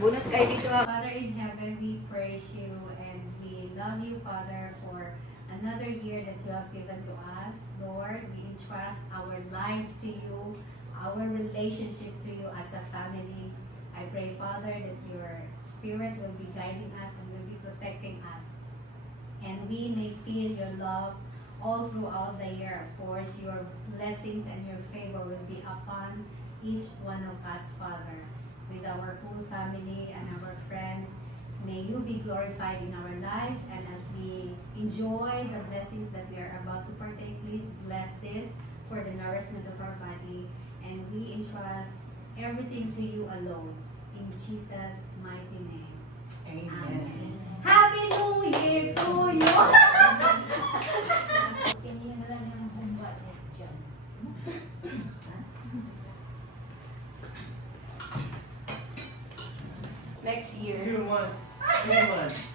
Bunot kayo dito. Father in heaven, we praise you and we love you, Father, for another year that you have given to us. Lord, we entrust our lives to you, our relationship to you as a family. I pray, Father, that your Spirit will be guiding us and will be protecting us. And we may feel your love all throughout the year. Of course, your blessings and your favor will be upon each one of us, Father. With our whole family and our friends, may you be glorified in our lives, and as we enjoy the blessings that we are about to partake, please bless this for the nourishment of our body, and we entrust everything to you alone. In Jesus' mighty name. Amen. Amen. Happy New Year to you! Next year. 2 months. 3 months.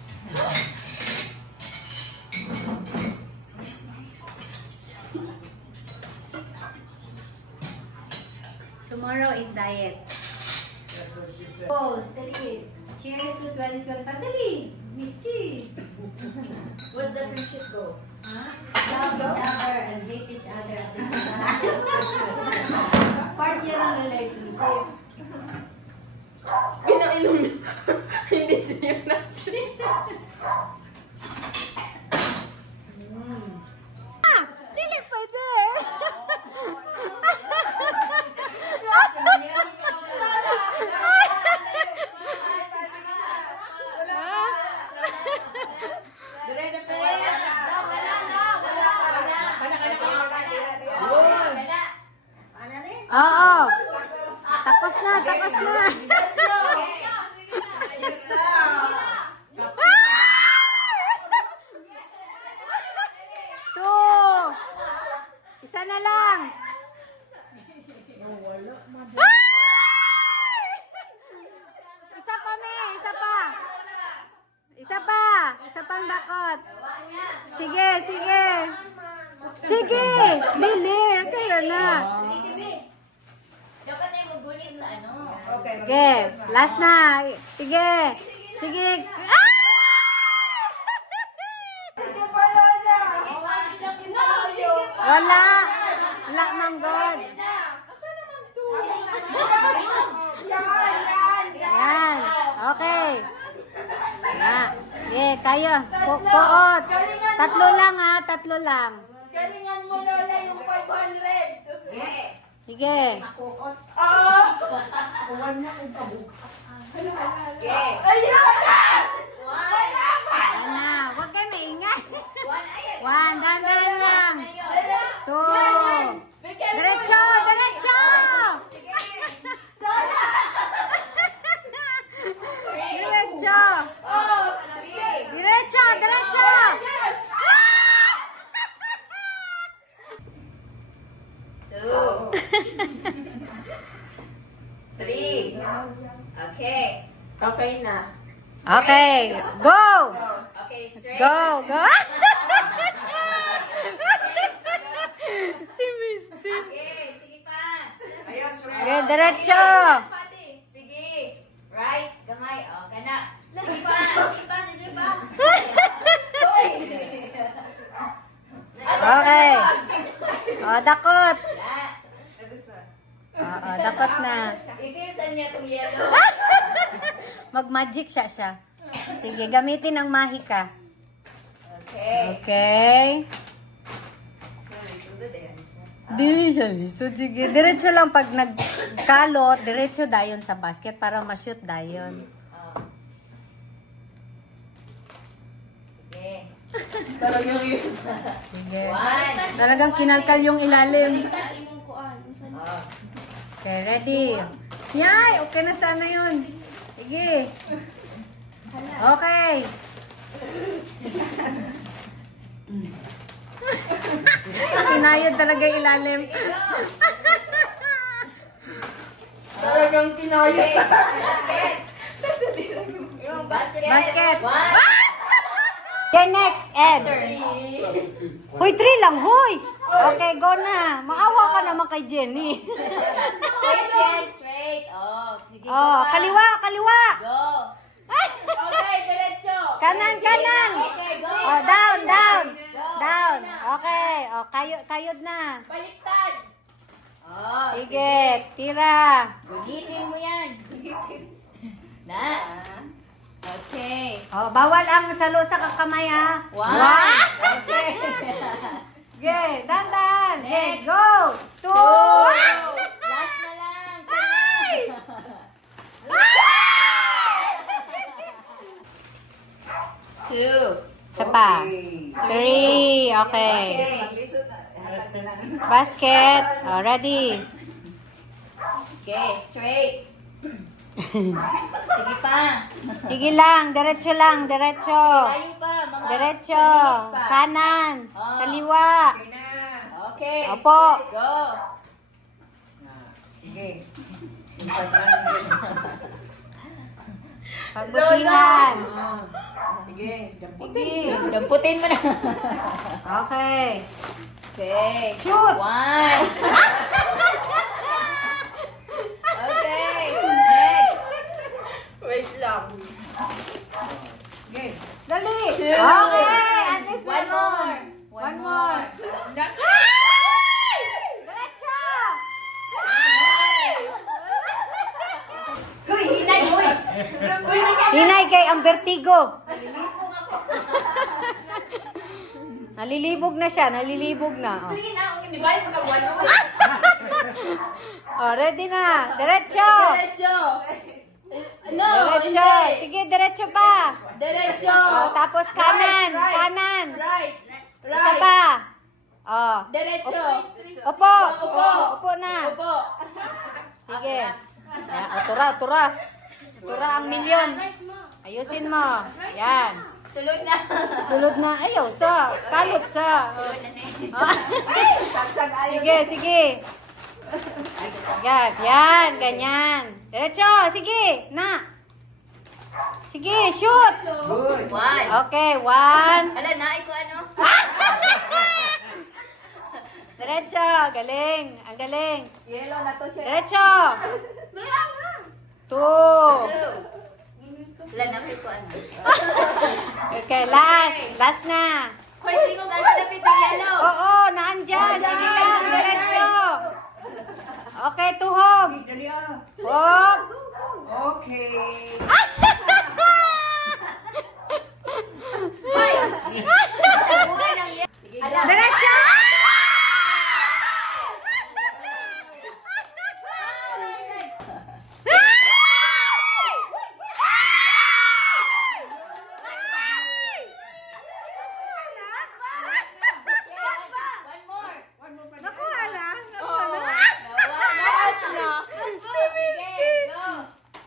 Tomorrow is diet. That's what she said. Oh, dali. Cheers to 2012. Dali. Whiskey. What's the friendship goal? Huh? Love each other and hate each other. Part yan ng relationship. Pinainom niya. Hindi siya yung natin. Dili pwede. Oo. Takos na, takos na. Isa na lang. Isa pa, me. Isa pa. Isa pa. Isa pang dakot. Sige, sige. Sige. Dili. Kaya na. Dapat na yung magunit sa ano. Sige. Last na. Sige. Sige. Ah! Wala. Wala manggod. Yan. Okay. Na. Okay, kayo. Puot. Tatlo lang ha. Tatlo lang. Galingan mo Lola yung 500. Sige. Ayun na! Yan na. Huwag kayo maingay. One. Dahan-dahan lang. Two. Diretso. Diretso. Diretso. Diretso. Diretso. Two. Three. Okay. Okay na. Okay. Go. Okay, straight. Go. Go. Si Misty. Okay, sige pa. Okay, diretso. Sige. Right, kamay. O, kana. Sige pa. Sige pa. Okay. O, dakot. Wala. Oo, dakot na. Itisan niya itong yellow. Mag-magic siya. Sige, gamitin ang mahika. Okay. Okay. Dili siya lisod. Sige, diretso lang pag nagkalot, diretso dayon sa basket para ma-shoot dayon. Sige. Sige. One. Talagang kinalkal yung ilalim. Oh. Okay, ready? Yay! Okay na sana yun. Sige. Okay. Kinayod talaga yung ilalim. Talagang kinayot. Basket. Basket. One. Your next, Ed. Hoy, 3 lang, hoy. Okay, go na. Maawa ka naman kay Jenny. Straight yan, straight. Oh, sige. Sige, Oh, go pa. kaliwa, kaliwa. Go. Okay, diretso. Kanan, kanan. Okay, go. Oh, down, down. Go. Down. Okay. Oh, kayod na. Baliktad. Oh, Sige, tira. Gulitin mo yan. Na. Okay. Oh, bawal ang salo sa kakamay ha. One. Okay. Okay, dandan. Okay, Next. go. Two. Last na lang. Ay! Two. Isa pa. Three. Okay. Basket. Oh, ready. Okay, straight. Sige pa. Sige lang. Diretso lang. Diretso. Tayo pa, mga Diretso. 10 minutes pa. Kanan. Oh. Kaliwa. Okay. Opo. Go. Sige. Pagbutihan. Sige. Sige. Damputin mo na. Okay. Okay. Shoot. One. Okay. Next. Wait lang. Sige. Dali. Two. Okay. At least One meron. more. One more. Diretso. Uy, hinay, uy. Uy, Hinay kay ang vertigo. Nalilibog na siya. Nalilibog na. Sige na, di ba? Pagkabuan mo. Oh, ready na. Diretso. Diretso. No, Diretso. hindi. Sige, diretso pa. Diretso. Oh, tapos kanan. Right, right. Kanan. Right. Isa Right. pa. Oh. Diretso. Opo. Upo. Upo na. Upo. Sige. Ayan, oh, tura, tura. Tura ang milyon. Ayusin mo. Yan. Sulod na. Sulod na. Ayaw sa. Kalot sa. Sulod na na. Sige, sige. Yan, yan, ganyan. Diretso, sige, na. Sige, shoot. Good. One. Okay, one. Ala, naay ko ano? Diretso, galing. Ang galing. Yellow na to siya. Diretso. Two. Two. Ala, naay ko ano? Okay, last. Last na. Pwede ko gasa na pitong yellow. Oo, naandyan. Sige lang, diretso. Okay, tuhog. Dali ah. Hop. Okay. Ala. Diretso. One more. Nakuha na. Sige, go.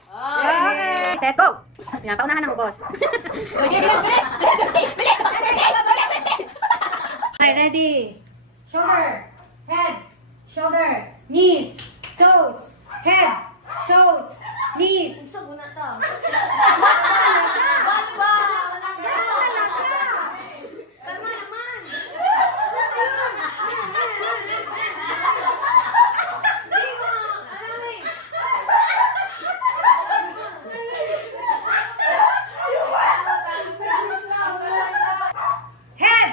Okay. Set, go. Yan, paunahan ng ubos. Okay, ready. Shoulder, head, shoulder, knees, toes, head, toes, knees. Ito muna to. Ganun talaga. Tama naman. Head!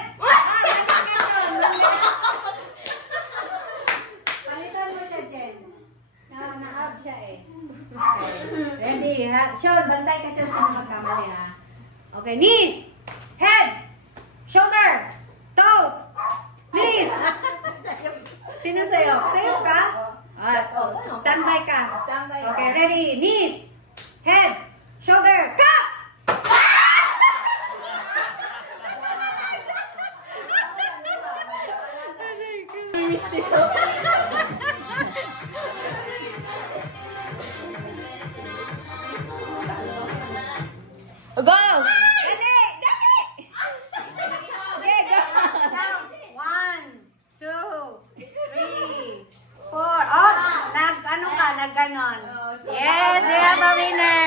Palitan mo siya, Jen. Na-out siya eh. Okay. Ready, ha? Sean, bantay ka siya sa magkamali, ha? Okay, knees! Head! Shoulder! Toes! Knees! Sino sa'yo? Sa'yo ka? Standby ka. Okay, ready? Knees! Head! Shoulder! Ka! Go! Dali! Dali! Okay, go. Down. 1, 2, 3, 4. Oops! Nag-ano ka? Nag-ganon. Yes! We have a winner!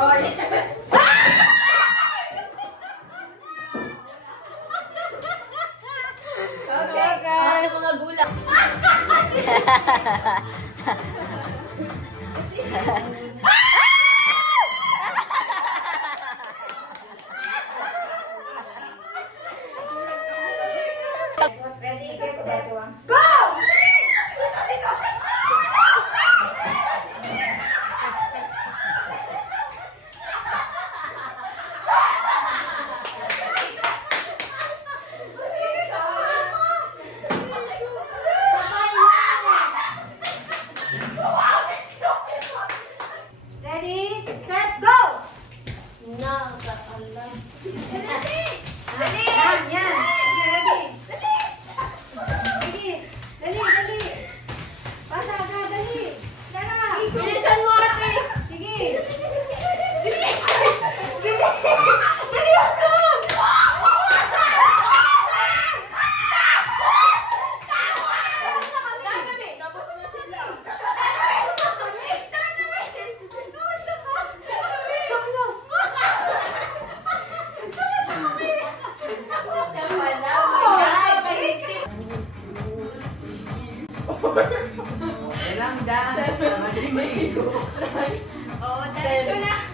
Oh, yeah. Okay, Go! Ready, set, go! Nakakaalam. Dali! Yan, yan. Okay, ready. Dali. Dali, dali. Pasa ka, dali. Tara. Bilisan mo ate. Sige. Dali ako. Tapos na sila. Ilang dance. Oh, diretso na.